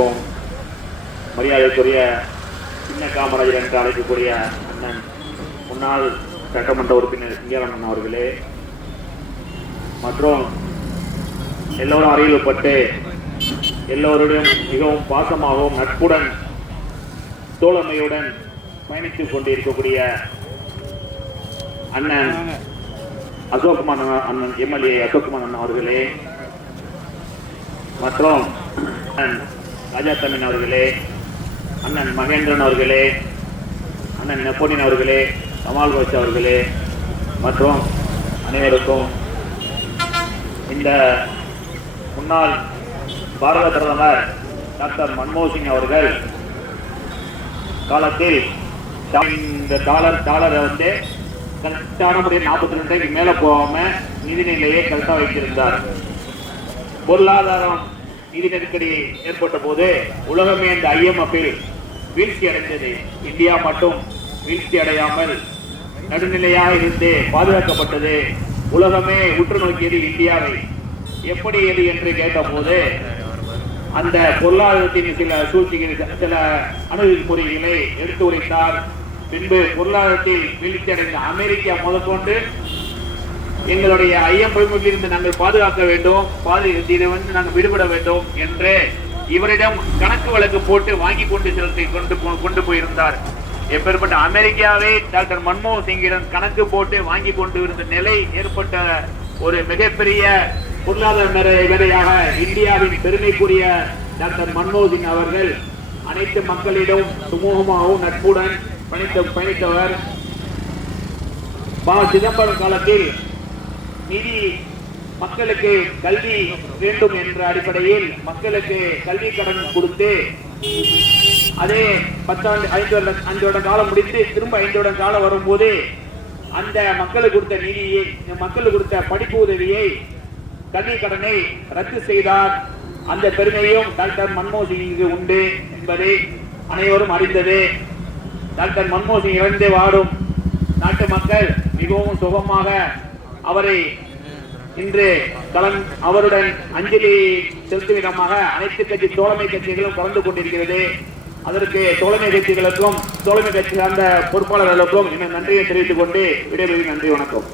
அனைவருக்கும் மரியாதைக்குரிய சின்ன காமராஜர் என்று அழைக்கக்கூடிய அண்ணன் முன்னாள் சட்டமன்ற உறுப்பினர் சிங்காரண்ணன் அவர்களே மற்றும் எல்லோரும் அறியப்பட்டு எல்லோருடன் மிகவும் பாசமாகவும் நட்புடன் தோழமையுடன் பயணித்துக் கொண்டிருக்கக்கூடிய அண்ணன் அசோக்குமார் அண்ணன் எம்எல்ஏ அசோக்குமார் அண்ணன் அவர்களே மற்றும் ராஜா தமிழ் அவர்களே, அண்ணன் மகேந்திரன் அவர்களே, அண்ணன் நெப்போலியன் அவர்களே, கமால் பாஷா அவர்களே மற்றும் அனைவருக்கும் இந்த முன்னாள் பாரத பிரதமர் டாக்டர் மன்மோகன் சிங் அவர்கள் காலத்தில் இந்த டாலரை வந்து கரெக்டான முறையில் 42 மேலே போகாம நிதிநிலையை கரெக்டாக வைத்திருந்தார். பொருளாதாரம் நிதி நெருக்கடி ஏற்பட்ட போது உலகமே இந்த IMF-இல் வீழ்ச்சி அடைந்தது. இந்தியா மட்டும் வீழ்ச்சி அடையாமல் நடுநிலையாக இருந்து பாதுகாக்கப்பட்டது. உலகமே உற்று நோக்கியது இந்தியாவை. எப்படி எது என்று கேட்டபோது அந்த பொருளாதாரத்தின் சில சூழ்ச்சிகள், சில அணுகுமுறைகளை எடுத்து உரைத்தார். பின்பு பொருளாதாரத்தில் வீழ்ச்சி அடைந்த அமெரிக்கா முதற்கொண்டு எங்களுடைய IMF-இலிருந்து நாங்கள் பாதுகாக்க வேண்டும், இதை வந்து நாங்கள் விடுபட வேண்டும் என்று இவரிடம் கணக்கு வழக்கு போட்டு வாங்கி கொண்டு போயிருந்தார். எப்பேற்பட்ட அமெரிக்காவை டாக்டர் மன்மோகன் சிங்கிடம் கணக்கு போட்டு வாங்கி கொண்டு இருந்த நிலை ஏற்பட்ட ஒரு மிகப்பெரிய பொருளாதார வேலையாக இந்தியாவின் பெருமைக்குரிய டாக்டர் மன்மோகன் சிங் அவர்கள் அனைத்து மக்களிடம் சுமூகமாகவும் நட்புடன் பயணித்தவர். சிதம்பரம் காலத்தில் நிதி மக்களுக்கு கல்வி வேண்டும் என்ற அடிப்படையில் மக்களுக்கு கல்வி கடன் கொடுத்து அதே 5 வருட காலம் முடித்து திரும்ப 5 வருட காலம் வரும்போது அந்த மக்களுக்கு கொடுத்த நிதியை, மக்களுக்கு கொடுத்த படிப்பு உதவியை, கல்வி கடனை ரத்து செய்தார். அந்த பெருமையும் டாக்டர் மன்மோகன் சிங்கிற்கு உண்டு என்பதை அனைவரும் அறிந்தது. டாக்டர் மன்மோகன் சிங் இறந்து வாடும் நாட்டு மக்கள் மிகவும் சுகமாக அவரை இன்று அவருடன் அஞ்சலி செலுத்தும் விதமாக அனைத்து கட்சி தோழமை கட்சிகளும் கலந்து கொண்டிருக்கிறது. அதற்கு தோழமை கட்சிகளுக்கும் தோழமை கட்சி சார்ந்த பொறுப்பாளர்களுக்கும் நன்றியை தெரிவித்துக் கொண்டு விடைபெறுகிறேன். நன்றி, வணக்கம்.